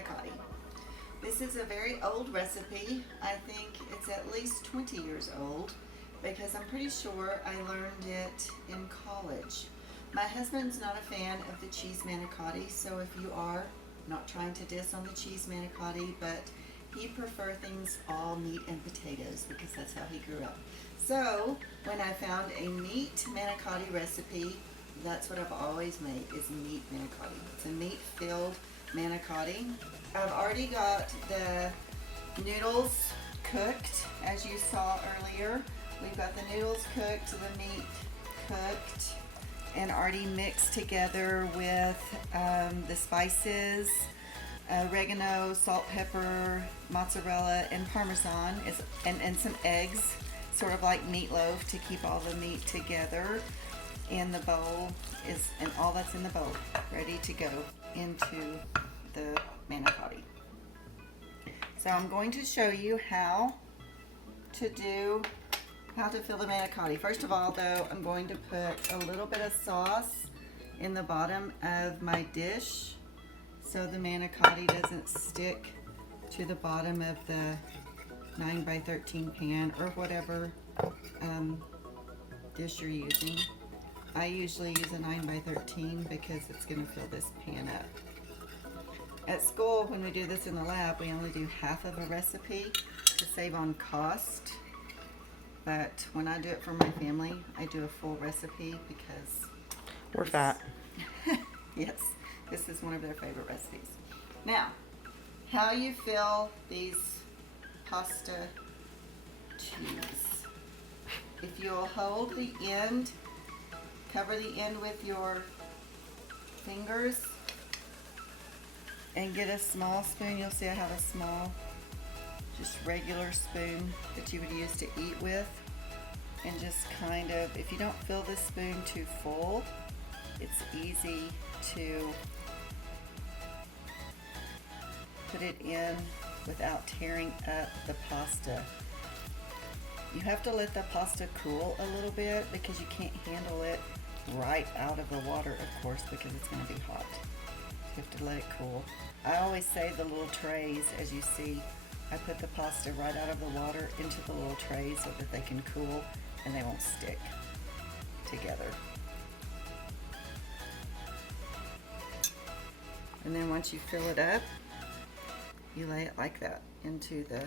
manicotti. This is a very old recipe. I think it's at least 20 years old because I'm pretty sure I learned it in college. My husband's not a fan of the cheese manicotti, so if you are, not trying to diss on the cheese manicotti, but he prefers things all meat and potatoes because that's how he grew up. So when I found a meat manicotti recipe, that's what I've always made, is meat manicotti. It's a meat-filled manicotti. I've already got the noodles cooked, as you saw earlier. We've got the noodles cooked, the meat cooked, and already mixed together with the spices, oregano, salt, pepper, mozzarella, and parmesan, and some eggs, sort of like meatloaf to keep all the meat together. And the bowl is, and all that's in the bowl, ready to go into the manicotti. So I'm going to show you how to fill the manicotti. First of all, though, I'm going to put a little bit of sauce in the bottom of my dish so the manicotti doesn't stick to the bottom of the 9x13 pan or whatever dish you're using. I usually use a 9x13 because it's going to fill this pan up. At school, when we do this in the lab, we only do half of a recipe to save on cost. But when I do it for my family, I do a full recipe because we're fat. Yes, this is one of their favorite recipes. Now, how you fill these pasta tubes. If you'll hold the end, cover the end with your fingers, and get a small spoon. You'll see I have a small, just regular spoon that you would use to eat with. And just kind of, if you don't fill the spoon too full, it's easy to put it in without tearing up the pasta. You have to let the pasta cool a little bit because you can't handle it right out of the water, of course, because it's going to be hot. You have to let it cool. I always say the little trays, as you see, I put the pasta right out of the water into the little trays so that they can cool and they won't stick together. And then once you fill it up, you lay it like that into the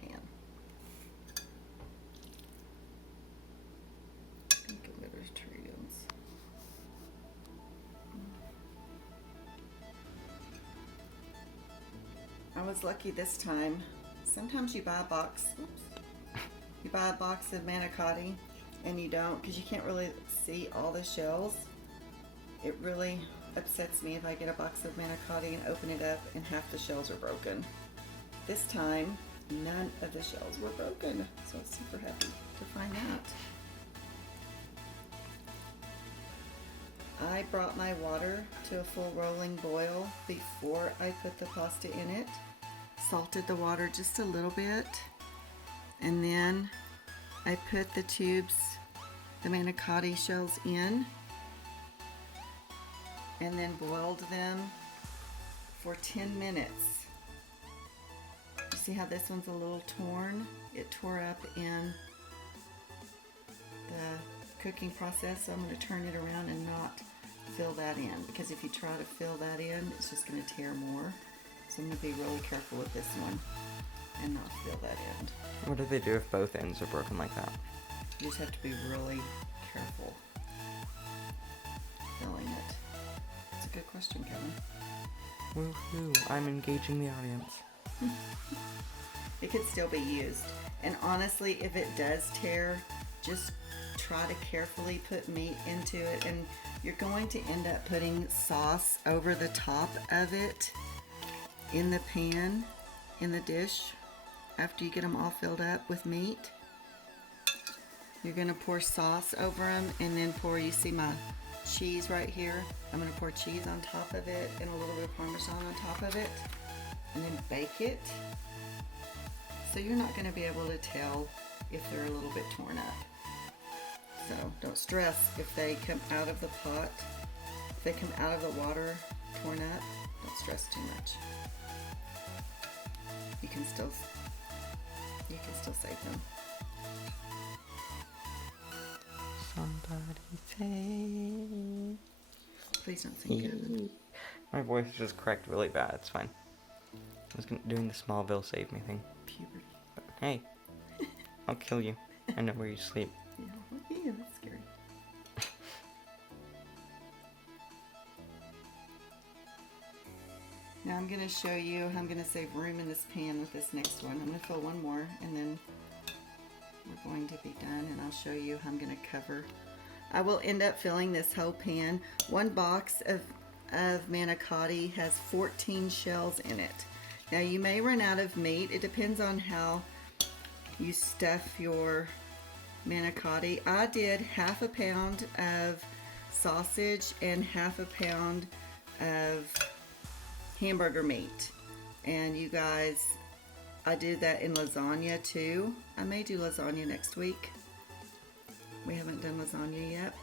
pan. I was lucky this time. Sometimes you buy a box, you buy a box of manicotti and you don't, because you can't really see all the shells. It really upsets me if I get a box of manicotti and open it up and half the shells are broken. This time, none of the shells were broken, so I was super happy to find that. I brought my water to a full rolling boil before I put the pasta in it. Salted the water just a little bit, and then I put the tubes, the manicotti shells in, and then boiled them for 10 minutes. You see how this one's a little torn? It tore up in the cooking process, so I'm going to turn it around and not fill that in, because if you try to fill that in, it's just going to tear more. So I'm going to be really careful with this one and not fill that end. What do they do if both ends are broken like that? You just have to be really careful filling it. That's a good question, Kevin. Woohoo, I'm engaging the audience. It could still be used. And honestly, if it does tear, just try to carefully put meat into it, and you're going to end up putting sauce over the top of it in the pan, in the dish, after you get them all filled up with meat. You're going to pour sauce over them, and then pour, you see my cheese right here? I'm going to pour cheese on top of it and a little bit of parmesan on top of it, and then bake it. So you're not going to be able to tell if they're a little bit torn up. So don't stress if they come out of the pot, if they come out of the water torn up, Don't stress too much. You can still save them. Somebody take. Please don't sing good. My voice just cracked really bad. It's fine. I was doing the Smallville save me thing. Puberty. But hey, I'll kill you. I know where you sleep. Yeah, that's scary. Now I'm going to show you how I'm going to save room in this pan with this next one. I'm going to fill one more and then we're going to be done, and I'll show you how I'm going to cover. I will end up filling this whole pan. One box of manicotti has 14 shells in it. Now you may run out of meat. It depends on how you stuff your manicotti. I did half a pound of sausage and half a pound of hamburger meat. And you guys, I did that in lasagna too. I may do lasagna next week. We haven't done lasagna yet.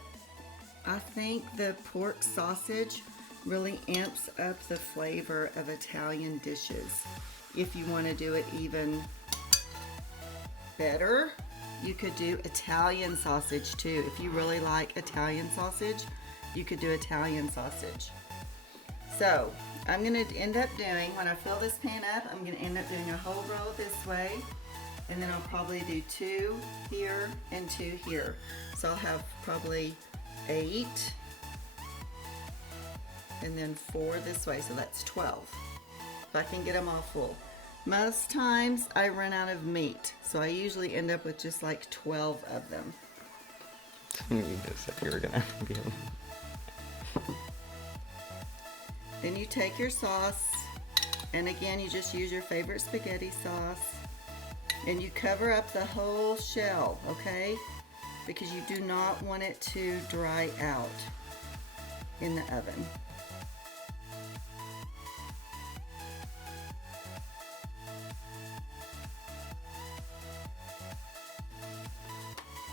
I think the pork sausage really amps up the flavor of Italian dishes. If you want to do it even better, you could do Italian sausage too. If you really like Italian sausage, you could do Italian sausage. So I'm going to end up doing, when I fill this pan up, I'm going to end up doing a whole row this way, and then I'll probably do 2 here and 2 here. So I'll have probably 8 and then 4 this way, so that's 12. If I can get them all full. Most times I run out of meat, so I usually end up with just like 12 of them. You just said you were gonna be able. Then you take your sauce, and again you just use your favorite spaghetti sauce, and you cover up the whole shell, okay? Because you do not want it to dry out in the oven.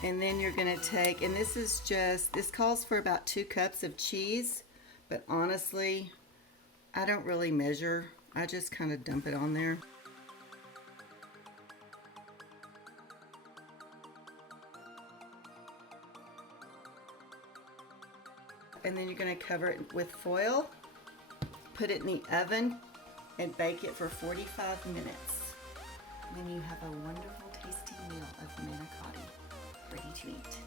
And then you're gonna take, and this calls for about 2 cups of cheese, but honestly, I don't really measure. I just kind of dump it on there. And then you're gonna cover it with foil, put it in the oven, and bake it for 45 minutes. And then you have a wonderful tasty meal of manicotti ready to eat.